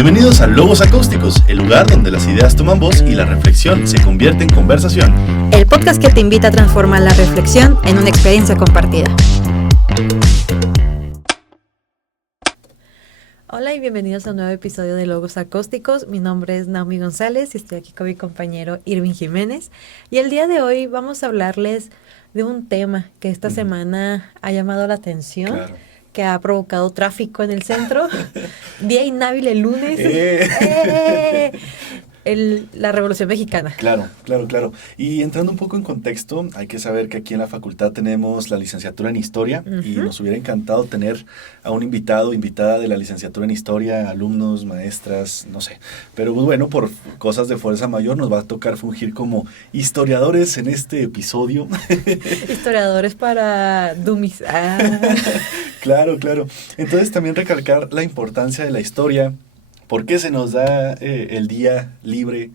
Bienvenidos a Logos Acústicos, el lugar donde las ideas toman voz y la reflexión se convierte en conversación. El podcast que te invita a transformar la reflexión en una experiencia compartida. Hola y bienvenidos a un nuevo episodio de Logos Acústicos. Mi nombre es Naomi González y estoy aquí con mi compañero Irving Jiménez. Y el día de hoy vamos a hablarles de un tema que esta semana ha llamado la atención. Claro. Que ha provocado tráfico en el centro. Día inhábil el lunes. La Revolución Mexicana. Claro. Y entrando un poco en contexto, hay que saber que aquí en la facultad tenemos la licenciatura en Historia y nos hubiera encantado tener a un invitada de la licenciatura en Historia, alumnos, maestras, no sé. Pero bueno, por cosas de fuerza mayor nos va a tocar fungir como historiadores en este episodio. Historiadores para dummies. Claro. Entonces también recalcar la importancia de la historia. ¿Por qué se nos da el día libre?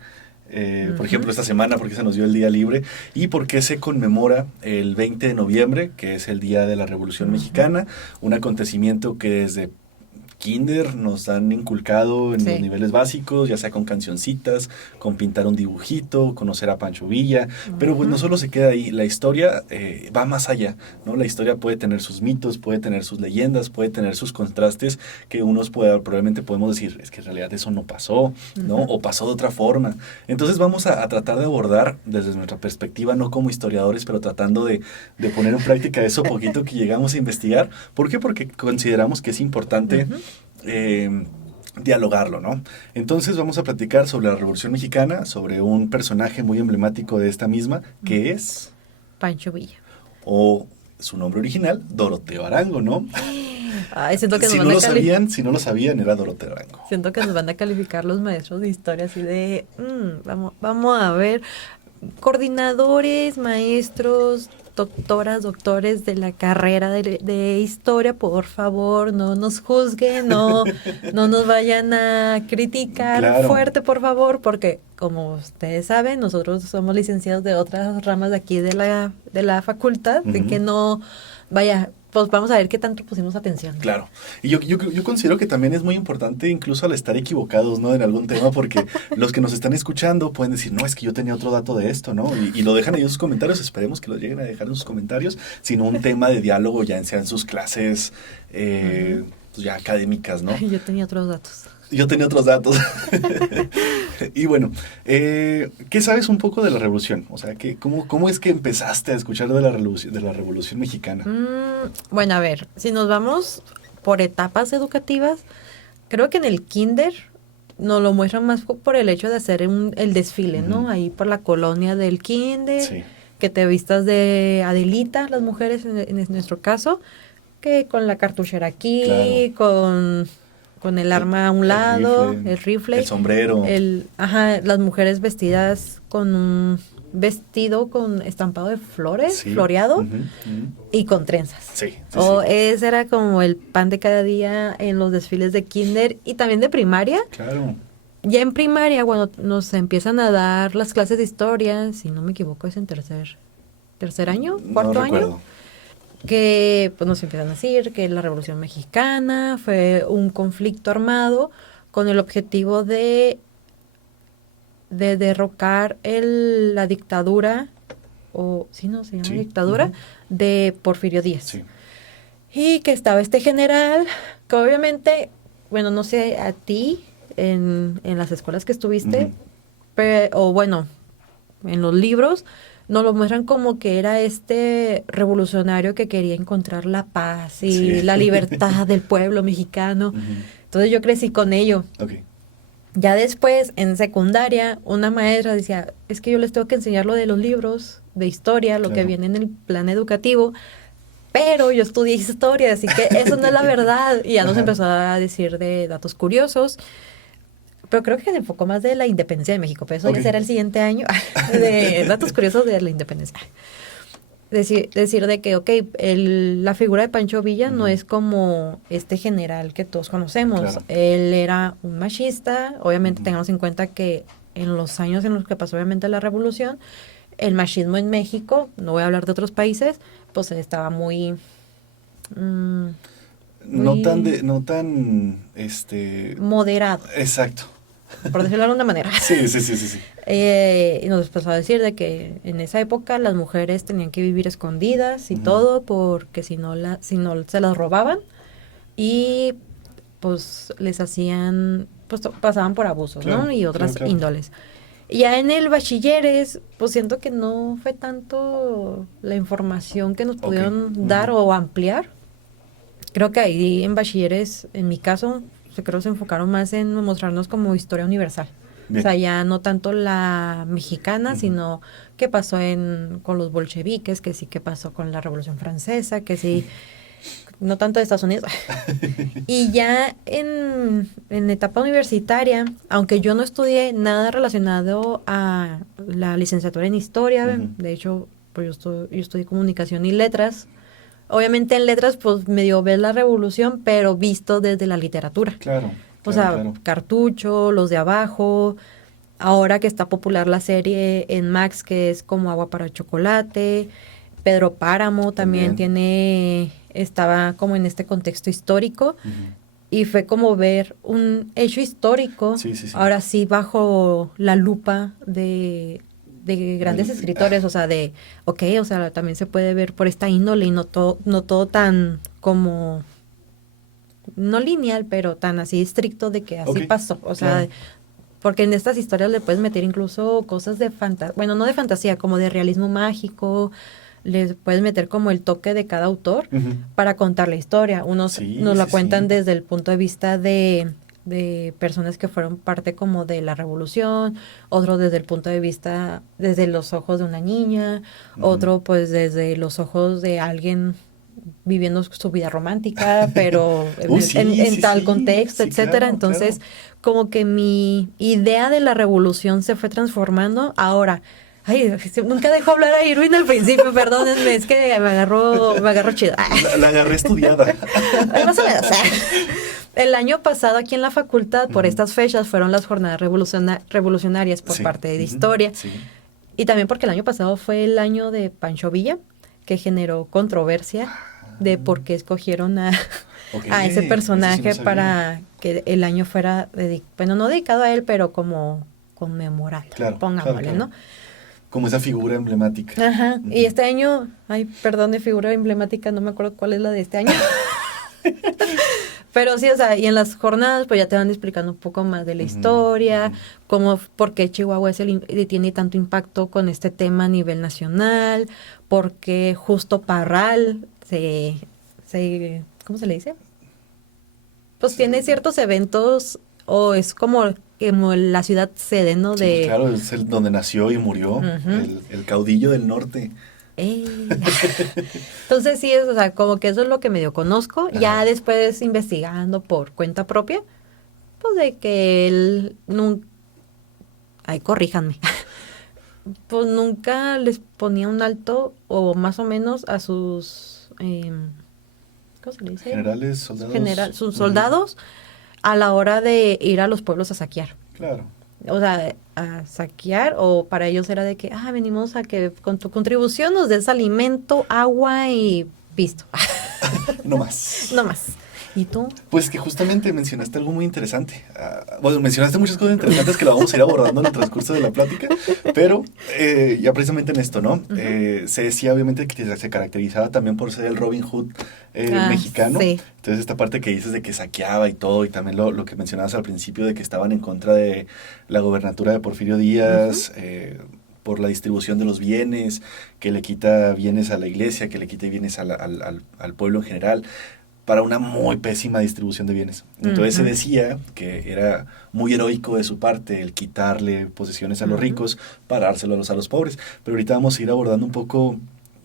Por ejemplo, esta semana, ¿por qué se nos dio el día libre? ¿Y por qué se conmemora el 20 de noviembre, que es el Día de la Revolución Mexicana? Un acontecimiento que desde kinder nos han inculcado en los niveles básicos, ya sea con cancioncitas, con pintar un dibujito, conocer a Pancho Villa, pero pues no solo se queda ahí, la historia va más allá, ¿no? La historia puede tener sus mitos, puede tener sus leyendas, puede tener sus contrastes que probablemente podemos decir, es que en realidad eso no pasó, ¿no? O pasó de otra forma. Entonces vamos a tratar de abordar desde nuestra perspectiva, no como historiadores, pero tratando de poner en práctica eso poquito que llegamos a investigar. ¿Por qué? Porque consideramos que es importante dialogarlo, ¿no? Entonces vamos a platicar sobre la Revolución Mexicana, sobre un personaje muy emblemático de esta misma, que es Pancho Villa. O su nombre original, Doroteo Arango, ¿no? Ay, siento que si no lo sabían, era Doroteo Arango. Siento que nos van a calificar los maestros de historia así de, vamos a ver, coordinadores, maestros, doctores de la carrera de historia, por favor, no nos juzguen, no nos vayan a criticar fuerte, por favor, porque como ustedes saben, nosotros somos licenciados de otras ramas de aquí de la facultad, de que no vaya. Pues vamos a ver qué tanto pusimos atención. Claro. Y yo considero que también es muy importante, incluso al estar equivocados, ¿no? En algún tema, porque los que nos están escuchando pueden decir, no, es que yo tenía otro dato de esto, ¿no? Y lo dejan ahí en sus comentarios, esperemos que lo lleguen a dejar en sus comentarios, sino un tema de diálogo ya sean sus clases pues ya académicas, ¿no? Yo tenía otros datos. Y bueno, ¿qué sabes un poco de la Revolución? O sea, ¿cómo es que empezaste a escuchar de la Revolución Mexicana? Bueno, a ver, si nos vamos por etapas educativas, creo que en el kinder nos lo muestran más por el hecho de hacer el desfile, ¿no? Ahí por la colonia del kinder, que te vistas de Adelita, las mujeres en nuestro caso, que con la cartuchera aquí, con el arma a un lado, el rifle, el sombrero. Las mujeres vestidas con un vestido con estampado de flores, floreado, y con trenzas. Sí. Ese era como el pan de cada día en los desfiles de kinder y también de primaria. Claro. Ya en primaria, cuando nos empiezan a dar las clases de historia, si no me equivoco, es en tercer año, cuarto año. Que pues nos empiezan a decir que la Revolución Mexicana fue un conflicto armado con el objetivo de derrocar la dictadura, dictadura, de Porfirio Díaz. Sí. Y que estaba este general, que obviamente, bueno, no sé, a ti, en las escuelas que estuviste, en los libros, nos lo muestran como que era este revolucionario que quería encontrar la paz y la libertad del pueblo mexicano. Entonces yo crecí con ello. Ya después, en secundaria, una maestra decía, es que yo les tengo que enseñar lo de los libros de historia, lo que viene en el plan educativo, pero yo estudié historia, así que eso no es la verdad. Y ya nos empezó a decir de datos curiosos. Pero creo que se enfocó más de la independencia de México, pero eso ya será el siguiente año, de datos curiosos de la independencia. Decir de que, la figura de Pancho Villa no es como este general que todos conocemos. Claro. Él era un machista, obviamente tengamos en cuenta que en los años en los que pasó obviamente la revolución, el machismo en México, no voy a hablar de otros países, pues estaba muy... No tan moderado. Exacto. Por decirlo de alguna manera. Sí. Y nos empezó a decir de que en esa época las mujeres tenían que vivir escondidas y todo, porque si no se las robaban y pues les hacían, pues pasaban por abusos, ¿no? Y otras índoles. Y ya en el bachilleres, pues siento que no fue tanto la información que nos pudieron dar o ampliar. Creo que ahí en bachilleres, en mi caso, creo que se enfocaron más en mostrarnos como historia universal. Bien. O sea, ya no tanto la mexicana, sino qué pasó con los bolcheviques, que sí, qué pasó con la Revolución Francesa, que sí, no tanto de Estados Unidos. Y ya en etapa universitaria, aunque yo no estudié nada relacionado a la licenciatura en historia, de hecho, pues yo estudié comunicación y letras. Obviamente en letras, pues medio ves la revolución, pero visto desde la literatura. Claro. O sea, Cartucho, Los de Abajo, ahora que está popular la serie en Max, que es como Agua para Chocolate, Pedro Páramo también estaba como en este contexto histórico, y fue como ver un hecho histórico, ahora sí bajo la lupa de grandes escritores, o sea, o sea, también se puede ver por esta índole y no todo tan como, no lineal, pero tan así estricto de que así pasó, o sea, porque en estas historias le puedes meter incluso cosas de fantasía, bueno, no de fantasía, como de realismo mágico, les puedes meter como el toque de cada autor para contar la historia. Unos nos la cuentan desde el punto de vista de personas que fueron parte como de la revolución, otro desde el punto de vista, desde los ojos de una niña, otro pues desde los ojos de alguien viviendo su vida romántica, pero en tal contexto, etcétera. Entonces, como que mi idea de la revolución se fue transformando. Ahora, ay, nunca dejó hablar a Irwin al principio, perdónenme, es que me agarró chido. La agarré estudiada. Más o menos. El año pasado aquí en la facultad, por estas fechas, fueron las jornadas revolucionarias por parte de historia. Y también porque el año pasado fue el año de Pancho Villa, que generó controversia de por qué escogieron a ese personaje para que el año fuera, bueno, no dedicado a él, pero como conmemorado, pongámosle, ¿no? Como esa figura emblemática. Ajá, y este año, perdón, de figura emblemática, no me acuerdo cuál es la de este año. Pero sí, o sea, y en las jornadas pues ya te van explicando un poco más de la historia, por qué Chihuahua tiene tanto impacto con este tema a nivel nacional, porque justo Parral ¿cómo se le dice? Pues tiene ciertos eventos, o es como la ciudad sede, ¿no? Claro, es donde nació y murió, el caudillo del norte. Entonces sí, o sea, como que eso es lo que medio conozco. Ya después investigando por cuenta propia, pues de que él nunca, corríjanme, pues nunca les ponía un alto, o más o menos a sus ¿cómo se le dice? Generales, soldados. Sus soldados a la hora de ir a los pueblos a saquear. Claro. O sea, a saquear, o para ellos era de que, venimos a que con tu contribución nos des alimento, agua y visto. No más. No más. ¿Y tú? Pues que justamente mencionaste algo muy interesante. Bueno, mencionaste muchas cosas interesantes que la vamos a ir abordando en el transcurso de la plática, pero ya precisamente en esto, ¿no? Se decía obviamente que se caracterizaba también por ser el Robin Hood mexicano. Sí. Entonces esta parte que dices de que saqueaba y todo, y también lo que mencionabas al principio de que estaban en contra de la gobernatura de Porfirio Díaz, por la distribución de los bienes, que le quita bienes a la iglesia, que le quita bienes al pueblo en general, para una muy pésima distribución de bienes. Entonces se decía que era muy heroico de su parte el quitarle posesiones a los ricos para dárselos a los pobres. Pero ahorita vamos a ir abordando un poco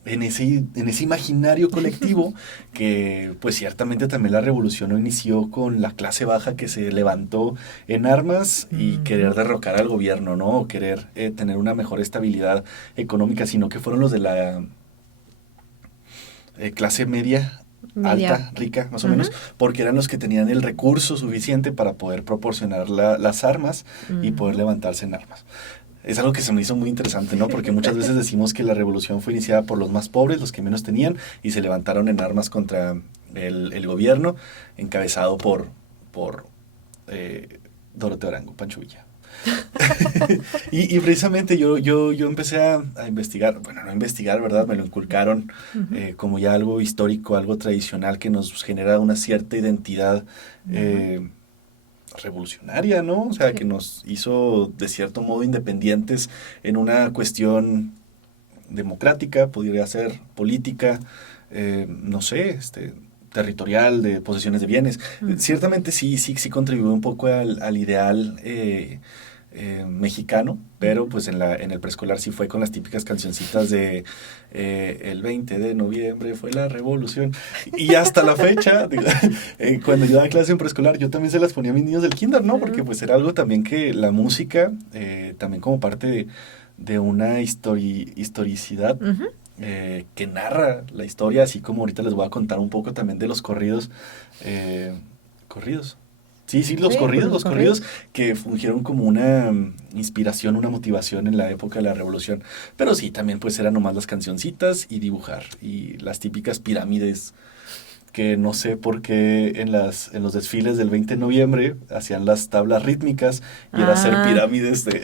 en ese imaginario colectivo que pues ciertamente también la revolución no inició con la clase baja que se levantó en armas y querer derrocar al gobierno, ¿no? O querer tener una mejor estabilidad económica, sino que fueron los de la clase media, alta, rica, más o menos, porque eran los que tenían el recurso suficiente para poder proporcionar las armas y poder levantarse en armas. Es algo que se me hizo muy interesante, ¿no? Porque muchas veces decimos que la revolución fue iniciada por los más pobres, los que menos tenían, y se levantaron en armas contra el gobierno encabezado por Doroteo Arango, Pancho Villa. y precisamente yo empecé a investigar, bueno, no a investigar, ¿verdad? Me lo inculcaron como ya algo histórico, algo tradicional que nos genera una cierta identidad revolucionaria, ¿no? O sea, que nos hizo de cierto modo independientes en una cuestión democrática, podría ser política, no sé, territorial, de posesiones de bienes. Ciertamente sí contribuyó un poco al ideal mexicano, pero pues en el preescolar sí fue con las típicas cancioncitas de el 20 de noviembre fue la revolución, y hasta la fecha cuando yo daba clase en preescolar yo también se las ponía a mis niños del kinder, ¿no? Porque pues era algo también que la música también como parte de una historicidad que narra la historia, así como ahorita les voy a contar un poco también de los corridos. ¿Corridos? Sí, los corridos que fungieron como una inspiración, una motivación en la época de la revolución. Pero sí, también pues eran nomás las cancioncitas y dibujar. Y las típicas pirámides que no sé por qué en los desfiles del 20 de noviembre hacían las tablas rítmicas y era hacer pirámides de...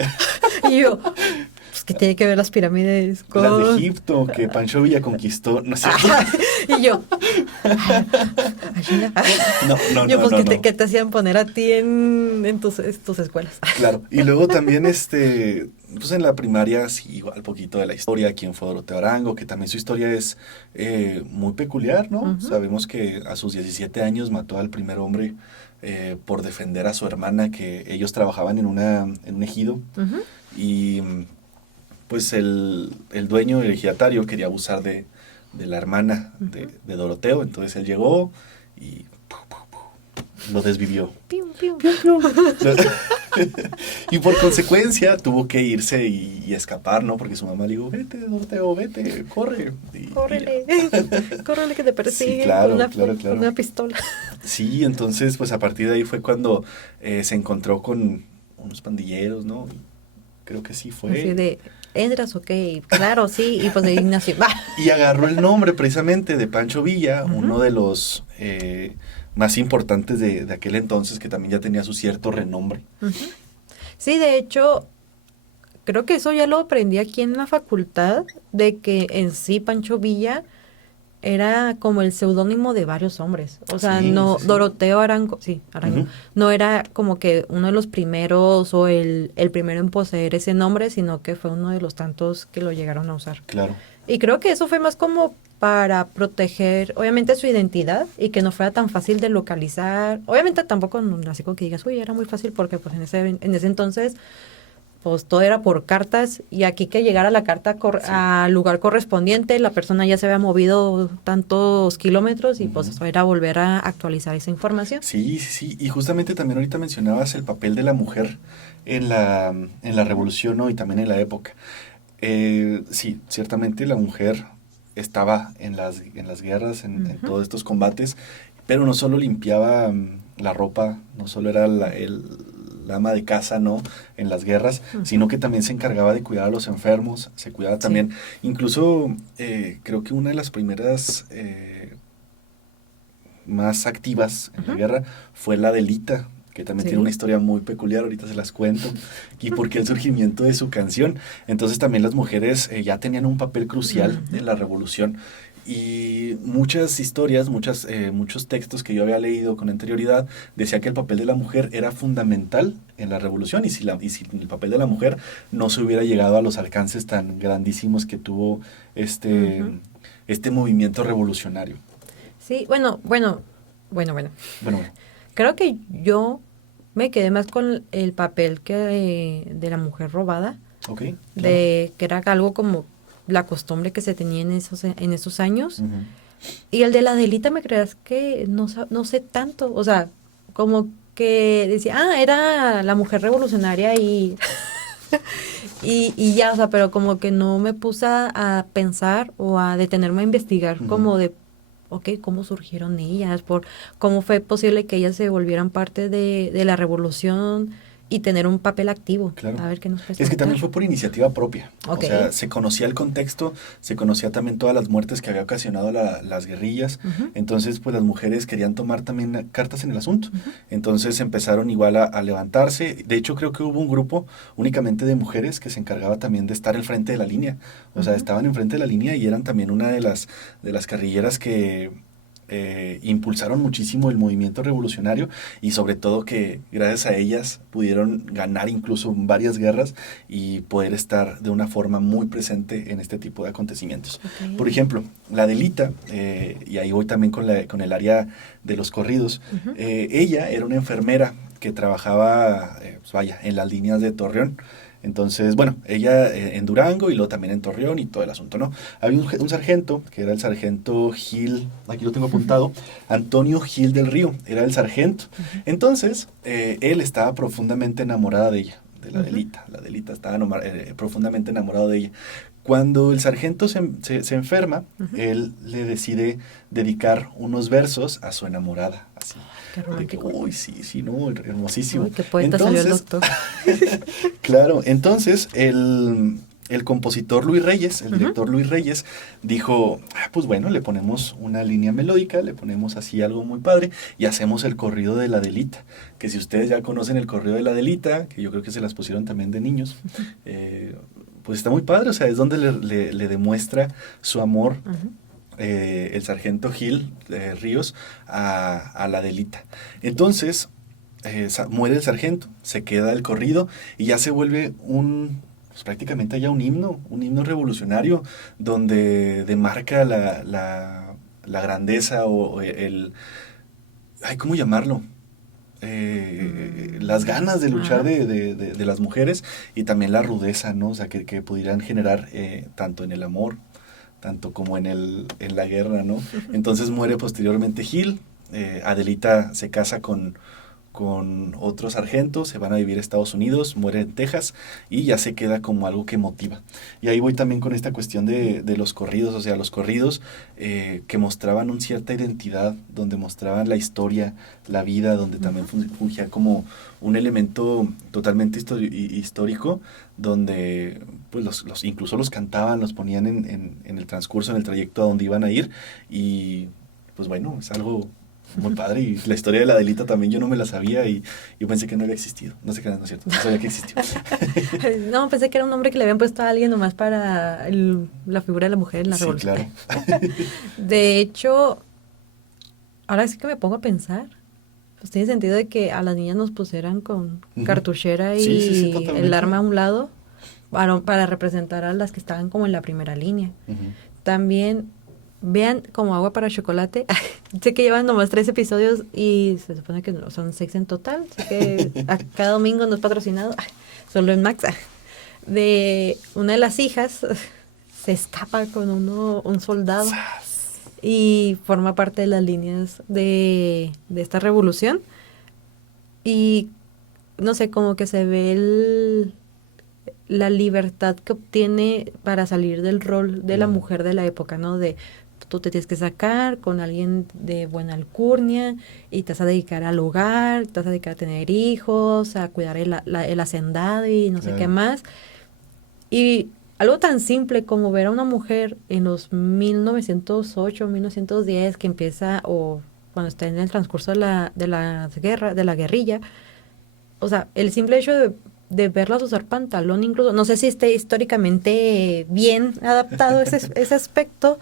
Y yo, pues, ¿qué tiene que ver las pirámides con...? Las de Egipto, que Pancho Villa conquistó, no sé. Y yo... No. Yo, pues, ¿qué te hacían poner a ti en tus escuelas? Claro, y luego también, pues en la primaria, sí, igual poquito de la historia, quién fue Doroteo Arango, que también su historia es muy peculiar, ¿no? Sabemos que a sus 17 años mató al primer hombre por defender a su hermana, que ellos trabajaban en un ejido, y pues el dueño, el ejidatario, quería abusar de la hermana de Doroteo, entonces él llegó y lo desvivió. Pium, pium. Y por consecuencia tuvo que irse y escapar, ¿no? Porque su mamá le dijo, vete, Doroteo, vete, corre. Córrele, córrele que te persigue, sí, claro, con una pistola. Sí, entonces pues a partir de ahí fue cuando se encontró con unos pandilleros, ¿no? Creo que sí fue. Así de, ¿entras? Ok, claro, sí, y pues de Ignacio. Y agarró el nombre precisamente de Pancho Villa, uno de los más importantes de aquel entonces, que también ya tenía su cierto renombre. Sí, de hecho, creo que eso ya lo aprendí aquí en la facultad, de que en sí Pancho Villa era como el seudónimo de varios hombres. O sea, sí. Doroteo Arango, no era como que uno de los primeros o el primero en poseer ese nombre, sino que fue uno de los tantos que lo llegaron a usar. Claro. Y creo que eso fue más como para proteger, obviamente, su identidad y que no fuera tan fácil de localizar. Obviamente tampoco así como que digas, uy, era muy fácil porque pues en ese entonces pues todo era por cartas, y aquí que llegara la carta al lugar correspondiente, la persona ya se había movido tantos kilómetros y pues eso era volver a actualizar esa información. Sí, y justamente también ahorita mencionabas el papel de la mujer en la revolución, ¿no? Y también en la época. Sí, ciertamente la mujer estaba en las guerras, en todos estos combates, pero no solo limpiaba la ropa, no solo era la ama de casa, ¿no? En las guerras, sino que también se encargaba de cuidar a los enfermos, se cuidaba también, incluso creo que una de las primeras más activas en la guerra fue la Adelita, que también tiene una historia muy peculiar, ahorita se las cuento, y por qué el surgimiento de su canción. Entonces también las mujeres ya tenían un papel crucial en la revolución, y muchas historias, muchos textos que yo había leído con anterioridad, decía que el papel de la mujer era fundamental en la revolución, y si el papel de la mujer no se hubiera llegado a los alcances tan grandísimos que tuvo este movimiento revolucionario. Sí, bueno. Creo que yo me quedé más con el papel que de la mujer robada. Okay, claro. Que era algo como la costumbre que se tenía en esos años. Y el de la Adelita, ¿me creas que no sé tanto? O sea, como que decía, era la mujer revolucionaria y ya, o sea, pero como que no me puse a pensar o a detenerme a investigar como de, ¿cómo surgieron ellas? ¿Cómo fue posible que ellas se volvieran parte de la revolución? y tener un papel activo. Claro. A ver qué nos puedes Es que contar. también fue por iniciativa propia. Ok. O sea, se conocía el contexto, se conocía también todas las muertes que había ocasionado las guerrillas. Ujú. Entonces, pues las mujeres querían tomar también cartas en el asunto. Ujú. Entonces empezaron igual a levantarse. De hecho, creo que hubo un grupo únicamente de mujeres que se encargaba también de estar al frente de la línea. O sea, Ujú. estaban enfrente de la línea y eran también una de las guerrilleras que impulsaron muchísimo el movimiento revolucionario y sobre todo que gracias a ellas pudieron ganar incluso varias guerras y poder estar de una forma muy presente en este tipo de acontecimientos. Ok. Por ejemplo, la Adelita, y ahí voy también con el área de los corridos, Ujú. ella era una enfermera que trabajaba, pues vaya, en las líneas de Torreón. Entonces, bueno, ella en Durango y luego también en Torreón y todo el asunto, ¿no? Había un sargento, que era el sargento Gil, aquí lo tengo apuntado, Antonio Gil del Río, era el sargento. Ujú. Entonces, él estaba profundamente enamorada de ella, de la Ujú. Adelita. La Adelita estaba profundamente enamorado de ella. Cuando el sargento se enferma, Ujú. él le decide dedicar unos versos a su enamorada, así. Qué De que, romántico. uy, sí, no, hermosísimo. Uy, qué poeta salió el doctor. Claro, entonces el compositor Luis Reyes, el Ujú. director Luis Reyes, dijo, pues bueno, le ponemos una línea melódica, le ponemos así algo muy padre y hacemos el corrido de la Adelita, que si ustedes ya conocen el corrido de la Adelita, que yo creo que se las pusieron también de niños, pues está muy padre, o sea, es donde le demuestra su amor Ujú. el sargento Gil Ríos a la Adelita. Entonces, muere el sargento, se queda el corrido y ya se vuelve pues prácticamente ya un himno revolucionario donde demarca la grandeza o ay, ¿cómo llamarlo? Las ganas de luchar Ajá. de las mujeres y también la rudeza, ¿no? O sea, que pudieran generar tanto en el amor, tanto como en la guerra, ¿no? Entonces muere posteriormente Gil, Adelita se casa con otro sargento, se van a vivir a Estados Unidos, muere en Texas y ya se queda como algo que motiva. Y ahí voy también con esta cuestión de los corridos, o sea, los corridos que mostraban una cierta identidad, donde mostraban la historia, la vida, donde también fungía como un elemento totalmente histórico, donde pues incluso los cantaban, los ponían en el transcurso, en el trayecto a donde iban a ir y pues bueno, es algo muy padre. Y la historia de la Adelita también yo no me la sabía y yo pensé que no había existido. No sé qué, no es cierto, no sabía que existió. No, pensé que era un nombre que le habían puesto a alguien nomás para la figura de la mujer en la Sí, revolución. claro. De hecho, ahora sí que me pongo a pensar, pues tiene sentido de que a las niñas nos pusieran con Ujú. cartuchera Sí, sí, sí, y totalmente. el arma a un lado para representar a las que estaban como en la primera línea. Ujú. También vean como agua para chocolate. Sé que llevan nomás 3 episodios y se supone que no, son 6 en total. Así que a cada domingo no es patrocinado. Solo en Max. De una de las hijas se escapa con un soldado y forma parte de las líneas de esta revolución. Y no sé, como que se ve la libertad que obtiene para salir del rol de la mujer de la época, ¿no? De tú te tienes que sacar con alguien de buena alcurnia y te vas a dedicar al hogar, te vas a dedicar a tener hijos, a cuidar el hacendado y no sé qué Claro. más. Y algo tan simple como ver a una mujer en los 1908, 1910 que empieza o cuando está en el transcurso de la guerra, de la guerrilla, o sea, el simple hecho de verlas usar pantalón incluso, no sé si esté históricamente bien adaptado ese aspecto,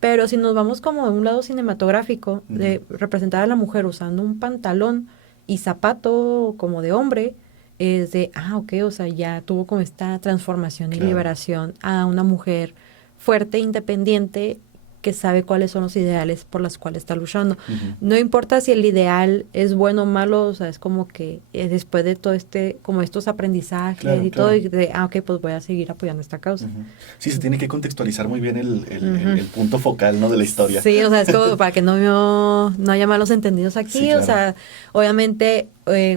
pero si nos vamos como a un lado cinematográfico, de representar a la mujer usando un pantalón y zapato como de hombre, es de, ok, o sea, ya tuvo como esta transformación y Claro. liberación a una mujer fuerte, independiente, que sabe cuáles son los ideales por los cuales está luchando. Ujú. No importa si el ideal es bueno o malo, o sea, es como que después de todo como estos aprendizajes Claro, y todo, claro. y de, ok, pues voy a seguir apoyando esta causa. Ujú. Sí, se tiene que contextualizar muy bien Ujú. el punto focal, ¿no? De la historia. Sí, o sea, es como para que no haya malos entendidos aquí. Sí, O claro. sea, obviamente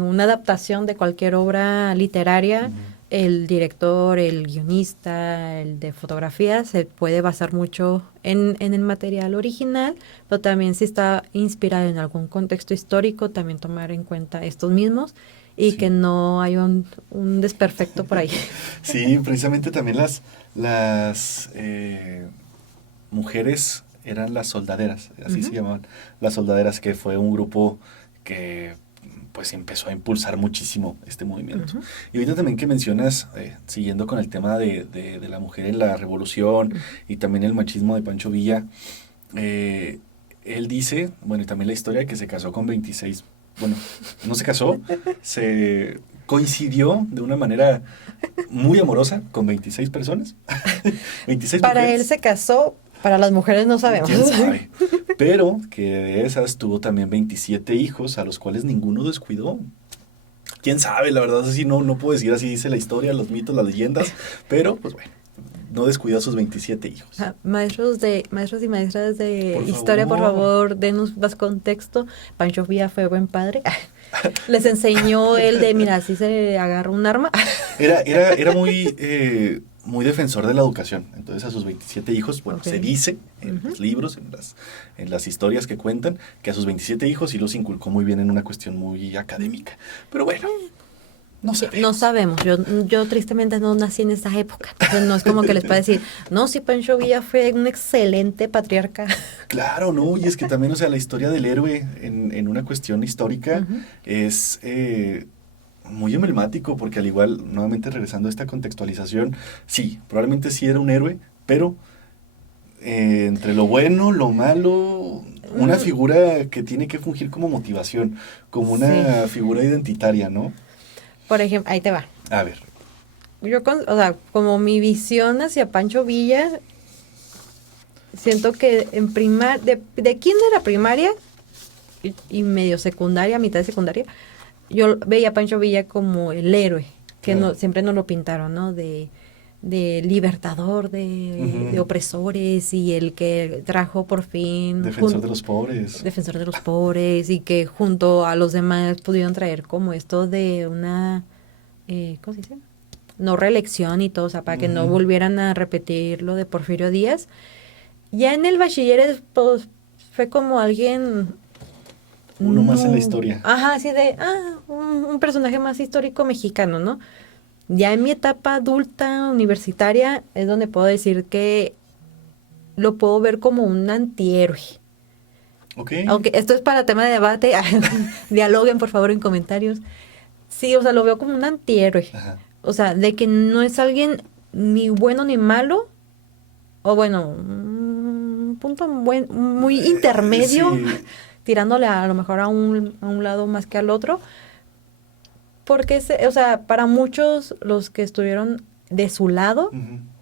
una adaptación de cualquier obra literaria Ujú. el director, el guionista, el de fotografía, se puede basar mucho en el material original, pero también si está inspirado en algún contexto histórico, también tomar en cuenta estos mismos y Sí. que no hay un desperfecto por ahí. Sí, precisamente también las mujeres eran las soldaderas, así se llamaban, las soldaderas, que fue un grupo que pues empezó a impulsar muchísimo este movimiento. Y ahorita también que mencionas, siguiendo con el tema de la mujer en la revolución y también el machismo de Pancho Villa, él dice, bueno, y también la historia, que se casó con 26, bueno, no se casó, se coincidió de una manera muy amorosa con 26 personas, 26 Para mujeres. él se casó, para las mujeres no sabemos. ¿Quién sabe? Pero que de esas tuvo también 27 hijos, a los cuales ninguno descuidó. ¿Quién sabe? La verdad es que no puedo decir, así dice la historia, los mitos, las leyendas, pero pues bueno, no descuidó a sus 27 hijos. Maestros y maestras de Por historia, por favor. favor, denos más contexto. Pancho Villa fue buen padre. Les enseñó él de, mira, así se agarra un arma. Era muy defensor de la educación. Entonces a sus 27 hijos, bueno, Okay. se dice en los libros, en las historias que cuentan, que a sus 27 hijos sí los inculcó muy bien en una cuestión muy académica. Pero bueno, no sabemos. No sabemos, yo tristemente no nací en esa época, entonces no es como que les pueda decir, no, si Pancho Villa fue un excelente patriarca. Claro, no, y es que también, o sea, la historia del héroe en una cuestión histórica es muy emblemático, porque al igual, nuevamente regresando a esta contextualización, sí, probablemente sí era un héroe, pero entre lo bueno, lo malo, una figura que tiene que fungir como motivación, como una figura identitaria, ¿no? Por ejemplo, ahí te va. A ver. O sea, como mi visión hacia Pancho Villa, siento que de kinder a primaria y medio secundaria, mitad de secundaria, yo veía a Pancho Villa como el héroe, que Claro. siempre nos lo pintaron, ¿no? De libertador de opresores, y el que trajo por fin... Defensor de los pobres. Defensor de los pobres, y que junto a los demás pudieron traer como esto de una... ¿cómo se dice? No reelección y todo, o sea, para que no volvieran a repetir lo de Porfirio Díaz. Ya en el bachiller, pues, fue como alguien... Uno más en la historia. Ajá, así de, un personaje más histórico mexicano, ¿no? Ya en mi etapa adulta, universitaria, es donde puedo decir que lo puedo ver como un antihéroe. Ok. Aunque esto es para tema de debate, dialoguen por favor en comentarios. Sí, o sea, lo veo como un antihéroe. Ajá. O sea, de que no es alguien ni bueno ni malo, o bueno, un punto muy intermedio, Sí. tirándole a lo mejor a un lado más que al otro. Porque, o sea, para muchos, los que estuvieron de su lado,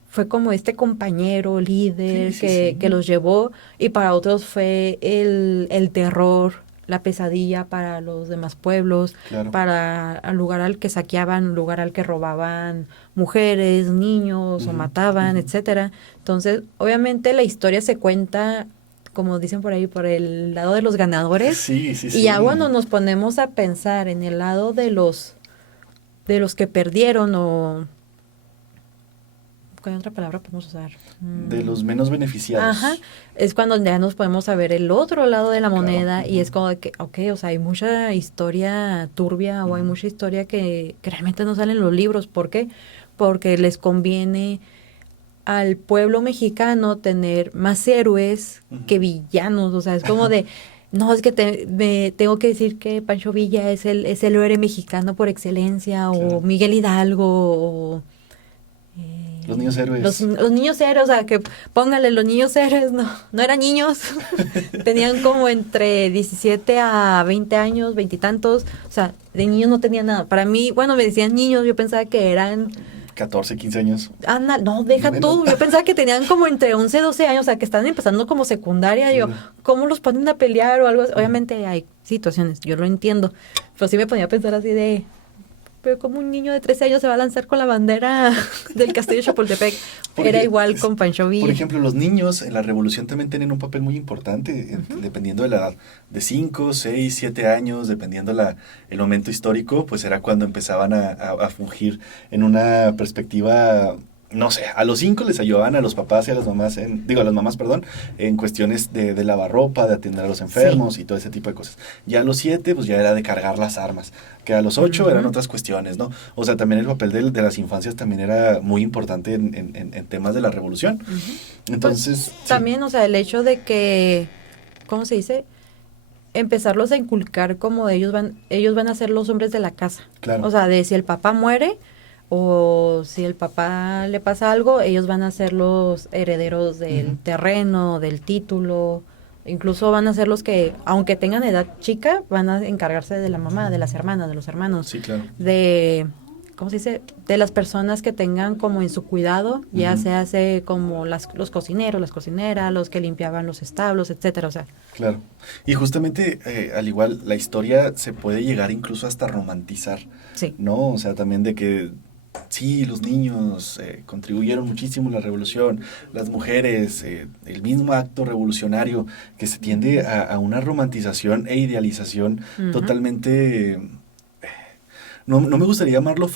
fue como este compañero, líder, que los llevó, y para otros fue el terror, la pesadilla para los demás pueblos, Claro. para el lugar al que saqueaban, el lugar al que robaban mujeres, niños, o mataban, etcétera. Entonces, obviamente la historia se cuenta, como dicen por ahí, por el lado de los ganadores. Sí. Y ya cuando nos ponemos a pensar en el lado de los que perdieron, o ¿cuál otra palabra podemos usar? De los menos beneficiados. Ajá, es cuando ya nos podemos saber el otro lado de la moneda. Claro. Y es como que, ok, o sea, hay mucha historia turbia, o hay mucha historia que realmente no sale en los libros. ¿Por qué? Porque les conviene al pueblo mexicano tener más héroes que villanos. O sea, es como de, no, es que me tengo que decir que Pancho Villa es el héroe mexicano por excelencia, Claro. o Miguel Hidalgo, o... Los niños héroes. Los niños héroes, o sea, que póngale, los niños héroes no eran niños, tenían como entre 17 a 20 años, 20 y tantos, o sea, de niños no tenían nada. Para mí, bueno, me decían niños, yo pensaba que eran... 14, 15 años. Anda, no, deja Menos. tú, yo pensaba que tenían como entre 11 y 12 años, o sea, que estaban empezando como secundaria. Yo, ¿cómo los ponen a pelear o algo así? Obviamente hay situaciones, yo lo entiendo, pero sí me ponía a pensar así de... pero como un niño de 13 años se va a lanzar con la bandera del castillo de Chapultepec. Era igual con Pancho Villa. Por ejemplo, los niños en la Revolución también tenían un papel muy importante, dependiendo de la edad. De 5, 6, 7 años, dependiendo el momento histórico, pues era cuando empezaban a fungir en una perspectiva... No sé, a los 5 les ayudaban a los papás y a las mamás, a las mamás, perdón, en cuestiones de lavar ropa, de atender a los enfermos y todo ese tipo de cosas. Ya a los 7, pues ya era de cargar las armas, que a los 8 eran otras cuestiones, ¿no? O sea, también el papel de las infancias también era muy importante en temas de la revolución. Entonces, pues, también, o sea, el hecho de que, ¿cómo se dice? Empezarlos a inculcar como ellos van a ser los hombres de la casa. Claro. O sea, de si el papá muere... o si el papá le pasa algo, ellos van a ser los herederos del terreno, del título, incluso van a ser los que, aunque tengan edad chica, van a encargarse de la mamá, de las hermanas, de los hermanos, sí, claro. de, ¿cómo se dice? De las personas que tengan como en su cuidado, ya se hace como los cocineros, las cocineras, los que limpiaban los establos, etcétera, o sea. Claro, y justamente al igual la historia se puede llegar incluso hasta romantizar, sí, ¿no? O sea, también de que sí, los niños contribuyeron muchísimo a la revolución, las mujeres, el mismo acto revolucionario que se tiende a una romantización e idealización totalmente, no me gustaría llamarlo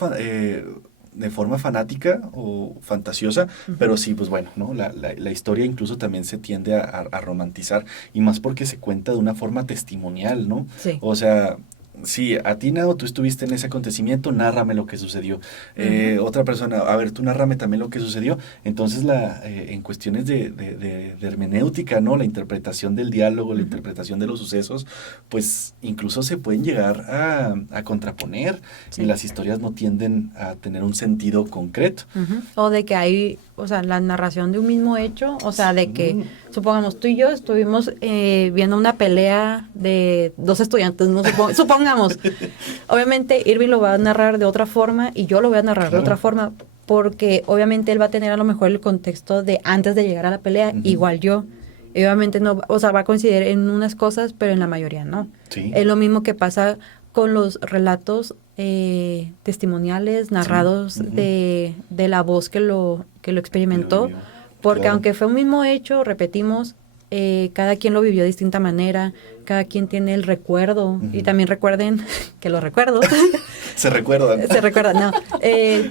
de forma fanática o fantasiosa, pero sí, pues bueno, ¿no? La historia incluso también se tiende a romantizar, y más porque se cuenta de una forma testimonial, ¿no? Sí. O sea... Sí, a ti, Nao, tú estuviste en ese acontecimiento, nárrame lo que sucedió. Otra persona, a ver, tú nárrame también lo que sucedió. Entonces, en cuestiones de hermenéutica, ¿no? La interpretación del diálogo, la interpretación de los sucesos, pues incluso se pueden llegar a contraponer, y las historias no tienden a tener un sentido concreto. O de que hay, o sea, la narración de un mismo hecho, o sea, de que, supongamos, tú y yo estuvimos viendo una pelea de dos estudiantes, no supongamos. Obviamente Irving lo va a narrar de otra forma y yo lo voy a narrar de otra forma, porque obviamente él va a tener a lo mejor el contexto de antes de llegar a la pelea, igual yo. Y obviamente no, o sea, va a coincidir en unas cosas, pero en la mayoría no. Sí. Es lo mismo que pasa con los relatos testimoniales, narrados de la voz que lo experimentó, porque aunque fue un mismo hecho, repetimos, cada quien lo vivió de distinta manera, cada quien tiene el recuerdo, y también recuerden que los recuerdos se recuerdan, no,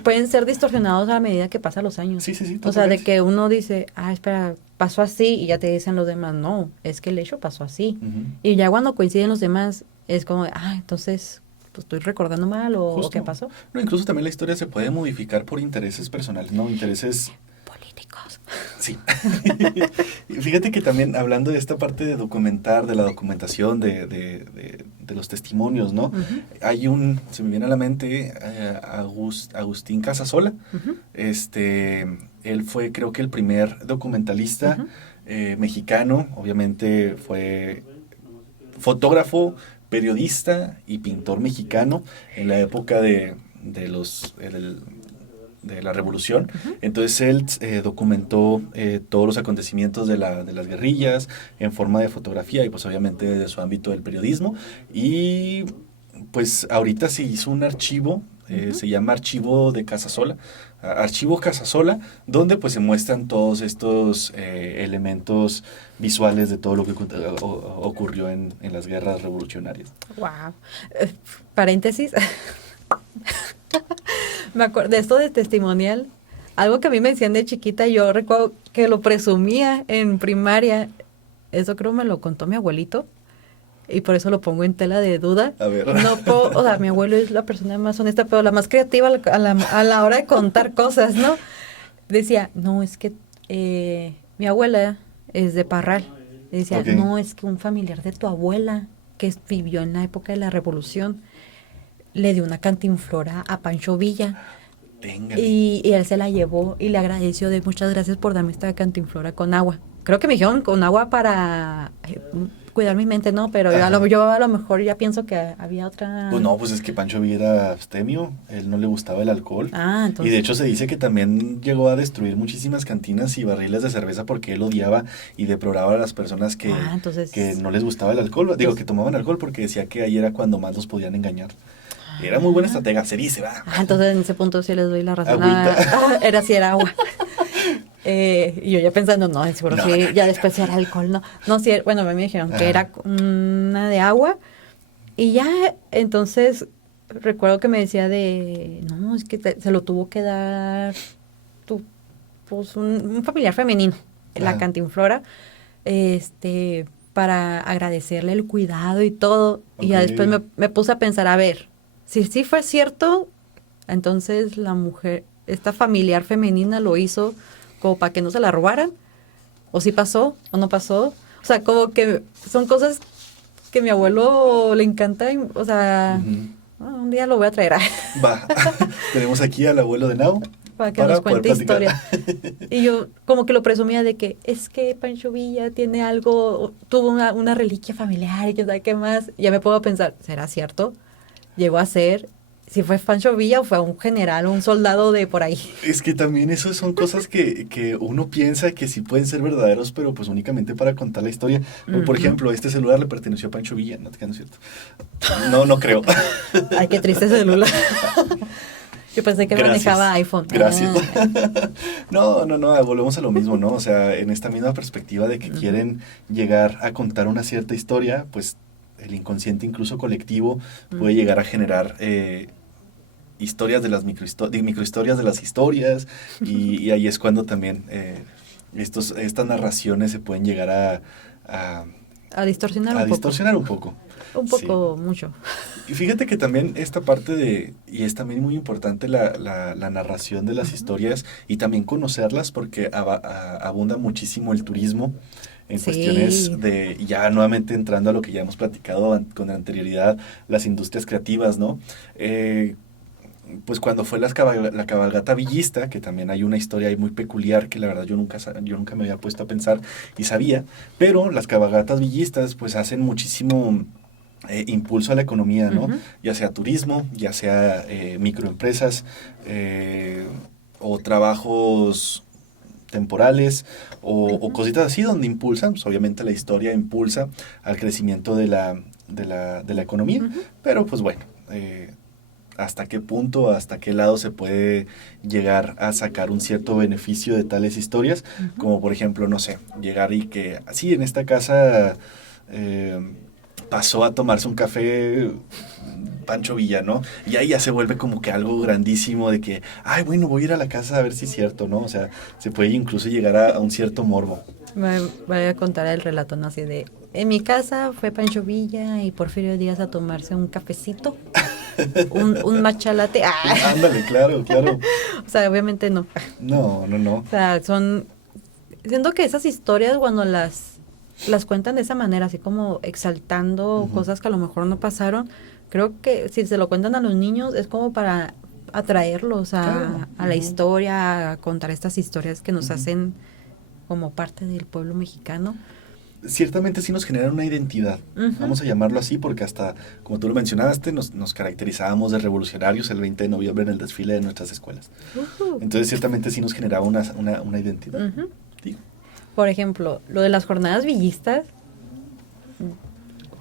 pueden ser distorsionados a medida que pasan los años. Sí, o sea, de que uno dice, espera, pasó así, y ya te dicen los demás, no, es que el hecho pasó así, y ya cuando coinciden los demás, es como, entonces, pues estoy recordando mal, o qué pasó. No, incluso también la historia se puede modificar por intereses personales, ¿no? Intereses políticos. Sí. Fíjate que también hablando de esta parte de documentar, de la documentación, de los testimonios, ¿no? Hay se me viene a la mente, Agustín Casasola. Él fue, creo que, el primer documentalista mexicano. Obviamente fue fotógrafo, periodista y pintor mexicano en la época de la revolución. Entonces él documentó todos los acontecimientos de las guerrillas en forma de fotografía, y pues obviamente de su ámbito del periodismo, y pues ahorita se hizo un archivo, se llama Archivo de Casasola, Archivo Casasola, donde pues se muestran todos estos elementos visuales de todo lo que ocurrió en las guerras revolucionarias. Wow. Paréntesis. Me acuerdo de esto de testimonial, algo que a mí me decían de chiquita, yo recuerdo que lo presumía en primaria, eso creo me lo contó mi abuelito, y por eso lo pongo en tela de duda. A ver. No puedo, o sea, mi abuelo es la persona más honesta, pero la más creativa a la hora de contar cosas, ¿no? Decía, no, es que mi abuela es de Parral. Y decía, no, es que un familiar de tu abuela, que vivió en la época de la Revolución, le dio una cantinflora a Pancho Villa. Y él se la llevó y le agradeció de muchas gracias por darme esta cantinflora con agua. Creo que me dijeron con agua para cuidar mi mente, ¿no? Pero yo a lo mejor ya pienso que había otra... Pues no, pues es que Pancho Villa era abstemio, él no le gustaba el alcohol. Entonces... Y de hecho se dice que también llegó a destruir muchísimas cantinas y barriles de cerveza porque él odiaba y deploraba a las personas que no les gustaba el alcohol. Digo, que tomaban alcohol, porque decía que ahí era cuando más los podían engañar. Era muy buena estratega, se dice, va. Entonces en ese punto sí les doy la razón. Agüita. Era agua. Y yo ya pensando, no, seguro sí, ya después era alcohol, no. No, sí, bueno, me dijeron que era una de agua. Y ya, entonces, recuerdo que me decía no, es que se lo tuvo que dar pues un familiar femenino, la Cantinflora, para agradecerle el cuidado y todo. Okay. Y ya después me puse a pensar, a ver, si sí fue cierto, entonces la mujer, esta familiar femenina lo hizo como para que no se la robaran, o si pasó o no pasó. O sea, como que son cosas que a mi abuelo le encanta, o sea, un día lo voy a traer. Va, tenemos aquí al abuelo de Nao. Para que nos cuente historia. Y yo como que lo presumía de que es que Pancho Villa tiene algo, tuvo una reliquia familiar y que sabe qué más. Ya me puedo pensar, ¿será cierto? Llegó a ser, si fue Pancho Villa o fue un general o un soldado de por ahí. Es que también eso son cosas que uno piensa que sí pueden ser verdaderos, pero pues únicamente para contar la historia. Por ejemplo, este celular le perteneció a Pancho Villa, no es cierto. No creo. Ay, qué triste celular. Yo pensé que manejaba iPhone. Gracias. No, volvemos a lo mismo, ¿no? O sea, en esta misma perspectiva de que quieren llegar a contar una cierta historia, pues el inconsciente incluso colectivo puede llegar a generar historias de las microhistorias de las historias y ahí es cuando también estas narraciones se pueden llegar a distorsionar un poco. Un poco, mucho. Y fíjate que también esta parte y es también muy importante la narración de las historias y también conocerlas porque abunda muchísimo el turismo en cuestiones de, ya nuevamente entrando a lo que ya hemos platicado con anterioridad, las industrias creativas, ¿no? Pues cuando fue la cabalgata villista, que también hay una historia ahí muy peculiar que la verdad yo nunca me había puesto a pensar y sabía, pero las cabalgatas villistas pues hacen muchísimo impulso a la economía, ¿no? Ya sea turismo, ya sea microempresas o trabajos temporales o cositas así donde impulsan, pues obviamente la historia impulsa al crecimiento de la economía, pero pues bueno, hasta qué punto, hasta qué lado se puede llegar a sacar un cierto beneficio de tales historias, como por ejemplo, no sé, llegar y que, sí, en esta casa pasó a tomarse un café Pancho Villa, ¿no? Y ahí ya se vuelve como que algo grandísimo de que, ay, bueno, voy a ir a la casa a ver si es cierto, ¿no? O sea, se puede incluso llegar a un cierto morbo. Voy a contar el relato, ¿no? Así de, en mi casa fue Pancho Villa y Porfirio Díaz a tomarse un cafecito, un matcha latte. Ándale, claro. O sea, obviamente no. No. O sea, siento que esas historias cuando las cuentan de esa manera, así como exaltando cosas que a lo mejor no pasaron, creo que si se lo cuentan a los niños es como para atraerlos a la historia, a contar estas historias que nos hacen como parte del pueblo mexicano. Ciertamente sí nos generan una identidad, vamos a llamarlo así, porque hasta, como tú lo mencionaste, nos caracterizábamos de revolucionarios el 20 de noviembre en el desfile de nuestras escuelas. Entonces ciertamente sí nos generaba una identidad. Digo. Por ejemplo, lo de las jornadas villistas,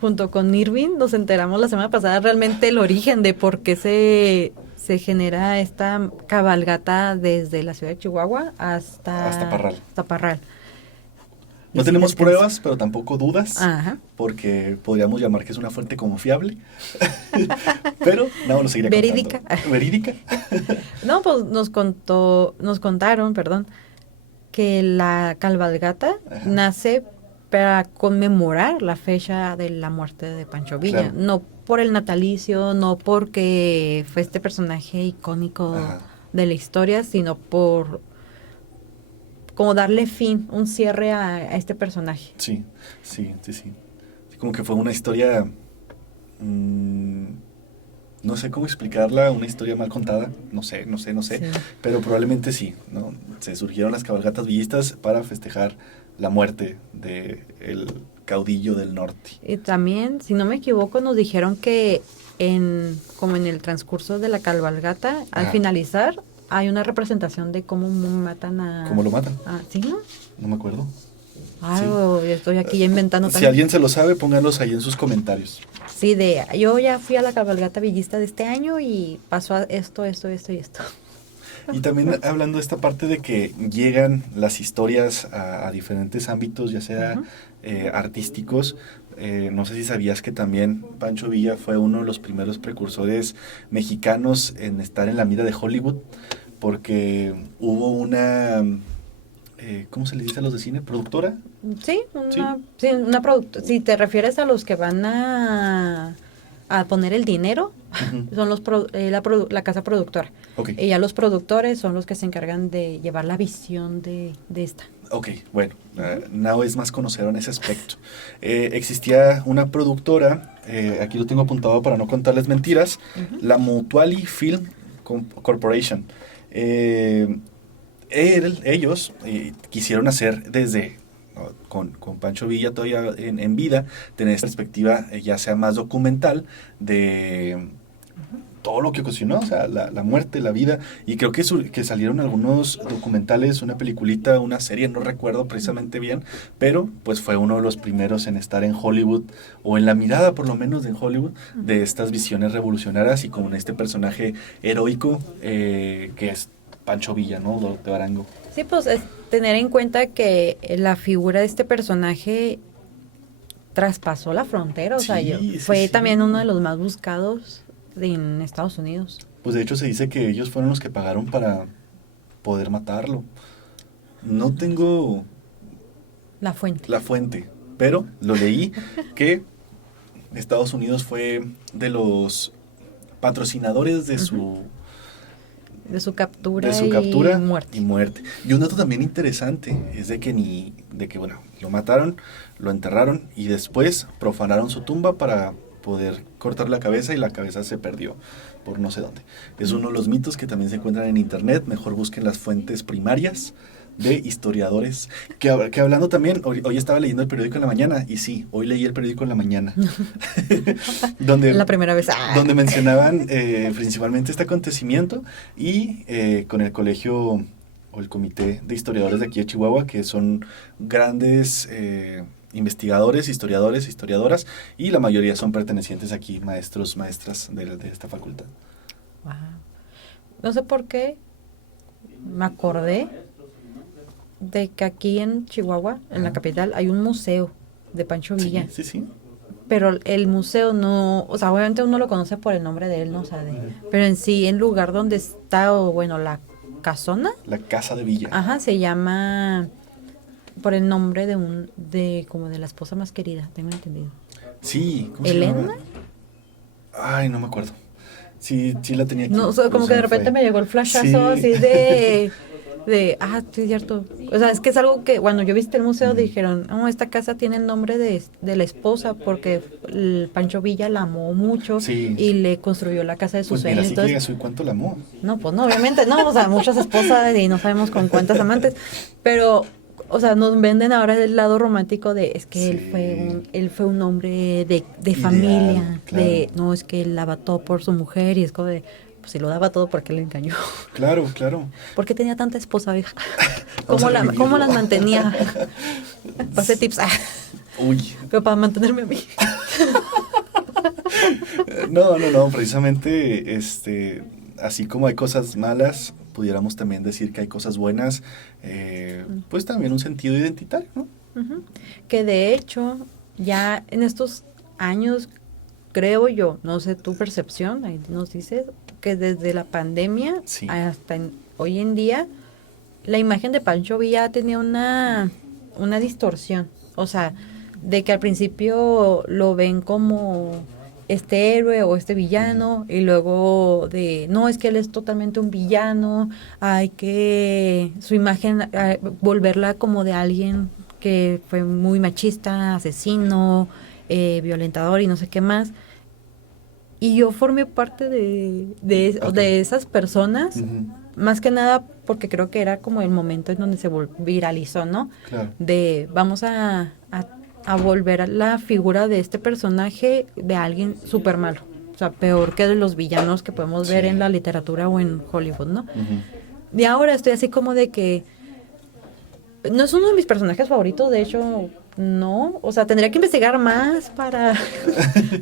junto con Irving nos enteramos la semana pasada realmente el origen de por qué se genera esta cabalgata desde la ciudad de Chihuahua hasta Parral. No tenemos pruebas, pero tampoco dudas, porque podríamos llamar que es una fuente confiable. Pero no seguiría verídica. Contando. ¿Verídica? No, pues nos contaron, que la cabalgata nace para conmemorar la fecha de la muerte de Pancho Villa, no por el natalicio, no porque fue este personaje icónico de la historia, sino por como darle fin, un cierre a este personaje. Sí. Como que fue una historia, no sé cómo explicarla, una historia mal contada, no sé, sí. Pero probablemente sí, ¿no? Se surgieron las cabalgatas villistas para festejar la muerte del caudillo del norte. Y también, si no me equivoco, nos dijeron que como en el transcurso de la cabalgata, al finalizar, hay una representación de cómo matan a... ¿Cómo lo matan? ¿Sí, no? No me acuerdo. Algo, Sí. estoy aquí ya inventando Si también. alguien se lo sabe, pónganlos ahí en sus comentarios. Sí, yo ya fui a la cabalgata villista de este año y pasó a esto y esto. Y también hablando de esta parte de que llegan las historias a diferentes ámbitos, ya sea Ujú. artísticos. No sé si sabías que también Pancho Villa fue uno de los primeros precursores mexicanos en estar en la mira de Hollywood, porque hubo una, ¿cómo se le dice a los de cine? ¿Productora? Sí, Sí. si te refieres a los que van a poner el dinero, Ujú. son la casa productora. Ok. Y ya los productores son los que se encargan de llevar la visión de esta. Ok, bueno, Nao es más conocedor en ese aspecto. Existía una productora, aquí lo tengo apuntado para no contarles mentiras, Ujú. la Mutuali Film Corporation. Eh, ellos quisieron hacer desde, ¿no?, con Pancho Villa todavía en vida, tener esta perspectiva ya sea más documental de todo lo que ocasionó, o sea, la muerte, la vida, y creo que salieron algunos documentales, una peliculita, una serie, no recuerdo precisamente bien, pero pues fue uno de los primeros en estar en Hollywood, o en la mirada por lo menos de Hollywood, de estas visiones revolucionarias, y con este personaje heroico que es Pancho Villa, ¿no? De Arango. Sí, pues es tener en cuenta que la figura de este personaje traspasó la frontera, o sea, Sí, sí, fue sí. también uno de los más buscados en Estados Unidos. Pues de hecho se dice que ellos fueron los que pagaron para poder matarlo. No tengo La fuente. la fuente, pero lo leí que Estados Unidos fue de los patrocinadores de Ujú. De su de captura su y captura y muerte. muerte. Y un dato también interesante es de que bueno, lo mataron, lo enterraron y después profanaron su tumba para poder cortar la cabeza, y la cabeza se perdió por no sé dónde. Es uno de los mitos que también se encuentran en internet. Mejor busquen las fuentes primarias de historiadores. Que hablando también, hoy estaba leyendo el periódico en la mañana, y sí, hoy leí el periódico en la mañana, La donde, primera vez. donde mencionaban principalmente este acontecimiento, y con el colegio o el comité de historiadores de aquí de Chihuahua, que son grandes investigadores, historiadores, historiadoras, y la mayoría son pertenecientes aquí, maestros, maestras de esta facultad. Wow. No sé por qué me acordé de que aquí en Chihuahua, en la Ajá. capital, hay un museo de Pancho Sí, Villa. sí, sí. Pero el museo no, o sea, obviamente uno lo conoce por el nombre de él, no sabe. Pero en sí, el lugar donde está, o bueno, la casona, La Casa de Villa. ajá, se llama por el nombre como de la esposa más querida, tengo entendido. Sí, ¿cómo se ¿Elena? llama? Ay, no me acuerdo. Sí, sí la tenía aquí, No, o sea, pero como se que de me repente fue. me llegó el flashazo Sí. así sí, es cierto. O sea, es que es algo que cuando yo visité el museo dijeron, oh, esta casa tiene el nombre de la esposa porque el Pancho Villa la amó mucho Sí. y le construyó la casa de sus Pues mira, sueños. sí que Entonces, digas, uy, cuánto la amó. no, pues no, obviamente no, o sea, muchas esposas y no sabemos con cuántas amantes, pero, o sea, nos venden ahora el lado romántico de, es que Sí. él fue un hombre de Ideal, familia, claro. no, es que él daba todo por su mujer y es como de, pues si lo daba todo, ¿por qué le engañó? Claro, claro. ¿Por qué tenía tanta esposa, vieja? Vamos a ¿Cómo revivirlo. las mantenía? Pasé tips, Uy. pero para mantenerme a mí. No, precisamente, así como hay cosas malas, pudiéramos también decir que hay cosas buenas, pues también un sentido identitario, ¿no? Ujú. Que de hecho, ya en estos años, creo yo, no sé tu percepción, ahí nos dices, que desde la pandemia Sí. hasta hoy en día, la imagen de Pancho Villa tenía una distorsión. O sea, de que al principio lo ven como este héroe o este villano, y luego de, no, es que él es totalmente un villano, hay que su imagen volverla como de alguien que fue muy machista, asesino, violentador y no sé qué más. Y yo formé parte Ok. de esas personas, Ujú. más que nada porque creo que era como el momento en donde se viralizó, ¿no? Claro. De vamos a volver a la figura de este personaje de alguien súper malo. O sea, peor que de los villanos que podemos ver Sí. en la literatura o en Hollywood, ¿no? Ujú. Y ahora estoy así como de que No es uno de mis personajes favoritos, de hecho, no. O sea, tendría que investigar más para,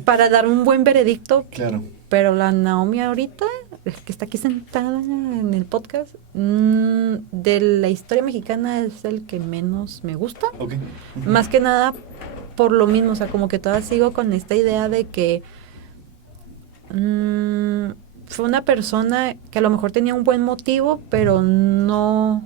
para dar un buen veredicto. Claro. Pero la Naomi ahorita, que está aquí sentada en el podcast, de la historia mexicana es el que menos me gusta. Okay. Más que nada por lo mismo, o sea, como que todavía sigo con esta idea de que fue una persona que a lo mejor tenía un buen motivo, pero no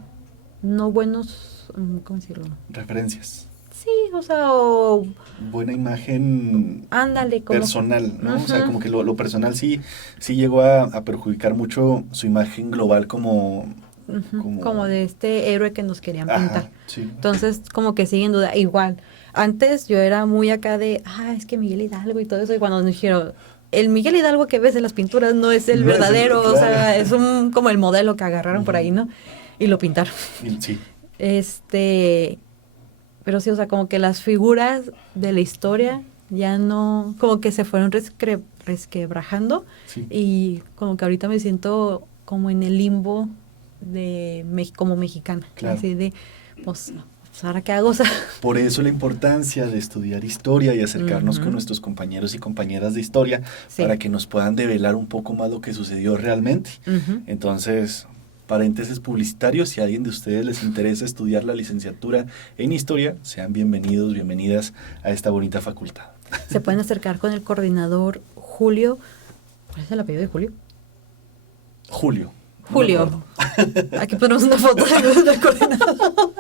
buenos, ¿cómo decirlo? Referencias. Sí, o sea, o... Buena imagen. Ándale, como... Personal, ¿no? Uh-huh. O sea, como que lo personal sí llegó a perjudicar mucho su imagen global como... Uh-huh. Como de este héroe que nos querían pintar. Ajá, sí. Entonces, como que sigue en duda. Igual, antes yo era muy acá de, es que Miguel Hidalgo y todo eso, y cuando nos dijeron... El Miguel Hidalgo que ves en las pinturas no es el verdadero, claro. O sea, es como el modelo que agarraron por ahí, ¿no? Y lo pintaron. Sí. Pero sí, o sea, como que las figuras de la historia ya no, como que se fueron resquebrajando. Sí. Y como que ahorita me siento como en el limbo como mexicana. Claro. Así de, pues, ¿ahora qué hago? O sea, por eso la importancia de estudiar historia y acercarnos con nuestros compañeros y compañeras de historia, sí, para que nos puedan develar un poco más lo que sucedió realmente. Entonces, paréntesis publicitarios, si a alguien de ustedes les interesa estudiar la licenciatura en historia, sean bienvenidos, bienvenidas a esta bonita facultad. Se pueden acercar con el coordinador Julio. ¿Cuál es el apellido de Julio? Julio. Aquí ponemos una foto del coordinador.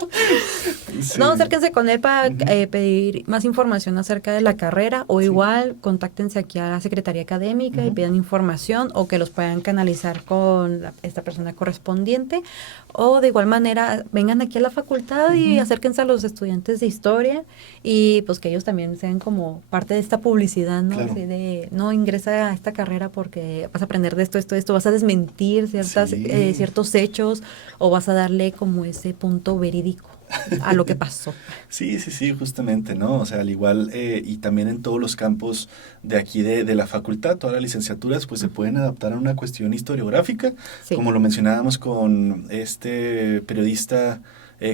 Sí. No, acérquense con él para pedir más información acerca de la carrera o igual contáctense aquí a la Secretaría Académica y pidan información o que los puedan canalizar con esta persona correspondiente o de igual manera vengan aquí a la facultad y acérquense a los estudiantes de historia y pues que ellos también sean como parte de esta publicidad, ¿no? Claro. Así de, no ingresa a esta carrera porque vas a aprender de esto, vas a desmentir ciertos hechos o vas a darle como ese punto verídico a lo que pasó. Sí, justamente, ¿no? O sea, al igual, y también en todos los campos de aquí de la facultad, todas las licenciaturas, pues se pueden adaptar a una cuestión historiográfica, sí, como lo mencionábamos con este periodista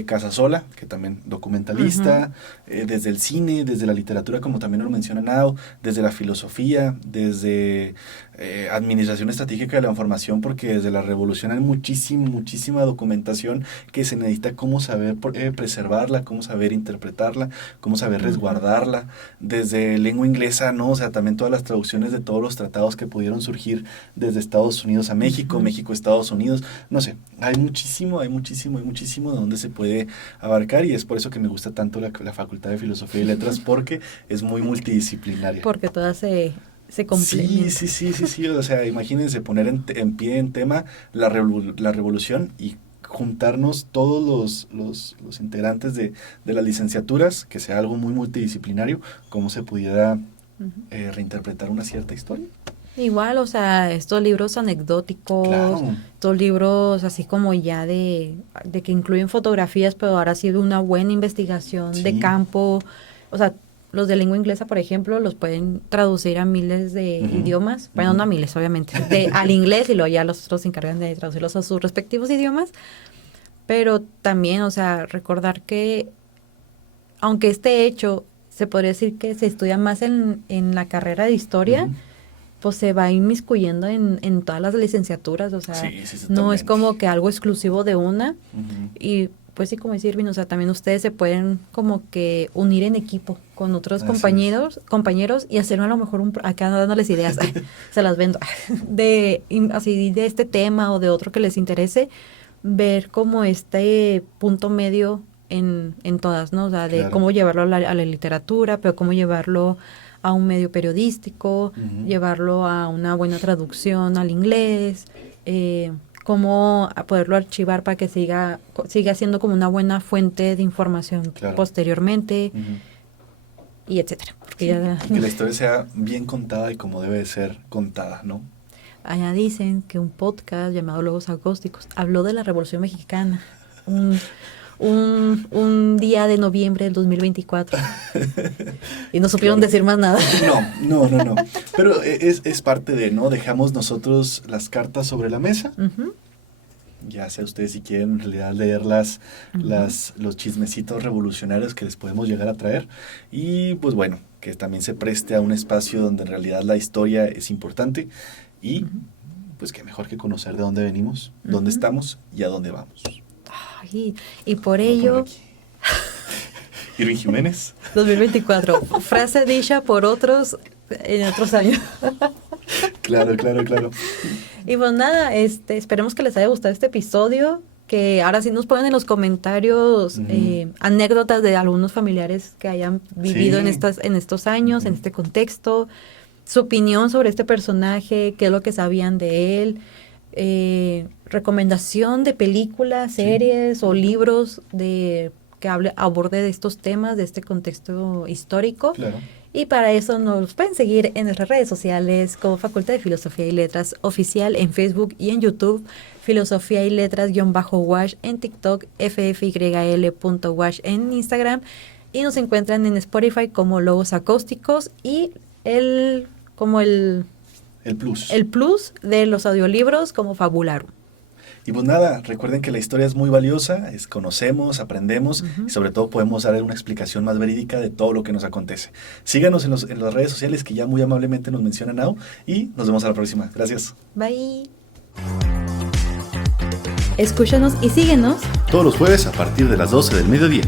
Casasola, que también documentalista, desde el cine, desde la literatura, como también lo menciona Nao, desde la filosofía, desde administración estratégica de la información, porque desde la revolución hay muchísima documentación que se necesita cómo saber preservarla, cómo saber interpretarla, cómo saber resguardarla, desde lengua inglesa, ¿no? O sea, también todas las traducciones de todos los tratados que pudieron surgir desde Estados Unidos a México, México, Estados Unidos, no sé, hay muchísimo de donde se puede abarcar y es por eso que me gusta tanto la Facultad de Filosofía y Letras, porque es muy multidisciplinaria. Porque todas se complementan. Sí, o sea, imagínense poner en pie en tema la revolución y juntarnos todos los integrantes de las licenciaturas, que sea algo muy multidisciplinario, cómo se pudiera reinterpretar una cierta historia. Igual, o sea, estos libros anecdóticos, claro, estos libros así como ya de que incluyen fotografías, pero ahora ha sido una buena investigación de campo, o sea, los de lengua inglesa, por ejemplo, los pueden traducir a miles de idiomas, bueno, no a miles, obviamente, al inglés y luego ya los otros se encargan de traducirlos a sus respectivos idiomas, pero también, o sea, recordar que aunque este hecho se podría decir que se estudia más en la carrera de historia, pues se va inmiscuyendo en todas las licenciaturas, o sea, no es como que algo exclusivo de una, y pues sí, como dice Irving, o sea, también ustedes se pueden como que unir en equipo con otros compañeros y hacerlo a lo mejor acá dándoles ideas, se las vendo, de este tema o de otro que les interese, ver como este punto medio en todas, ¿no? O sea, de cómo llevarlo a la literatura, pero cómo llevarlo a un medio periodístico, llevarlo a una buena traducción al inglés, cómo poderlo archivar para que siga siendo como una buena fuente de información posteriormente, y etcétera. Que la historia sea bien contada y como debe de ser contada, ¿no? Allá dicen que un podcast llamado Logos Acústicos habló de la Revolución Mexicana, un día de noviembre del 2024 y no supieron decir más nada. No. Pero es parte de, ¿no? Dejamos nosotros las cartas sobre la mesa Ya sea ustedes si quieren en realidad leer los chismecitos revolucionarios que les podemos llegar a traer. Y pues bueno, que también se preste a un espacio donde en realidad la historia es importante. Y pues qué mejor que conocer de dónde venimos, dónde estamos y a dónde vamos. Ay, y por ello... Irving Jiménez. 2024. Frase dicha por otros en otros años. Claro. Y pues nada, esperemos que les haya gustado este episodio, que ahora sí nos ponen en los comentarios anécdotas de algunos familiares que hayan vivido en estos años, en este contexto, su opinión sobre este personaje, qué es lo que sabían de él, recomendación de películas, series o libros que aborde de estos temas, de este contexto histórico. Claro. Y para eso nos pueden seguir en nuestras redes sociales como Facultad de Filosofía y Letras Oficial en Facebook y en YouTube, Filosofía y Letras_Wash en TikTok, ffyl.wash en Instagram, y nos encuentran en Spotify como Logos Acústicos y el plus de los audiolibros como Fabularum. Y pues nada, recuerden que la historia es muy valiosa, conocemos, aprendemos y sobre todo podemos dar una explicación más verídica de todo lo que nos acontece. Síganos en las redes sociales que ya muy amablemente nos menciona Nao y nos vemos a la próxima. Gracias. Bye. Escúchanos y síguenos todos los jueves a partir de las 12 del mediodía.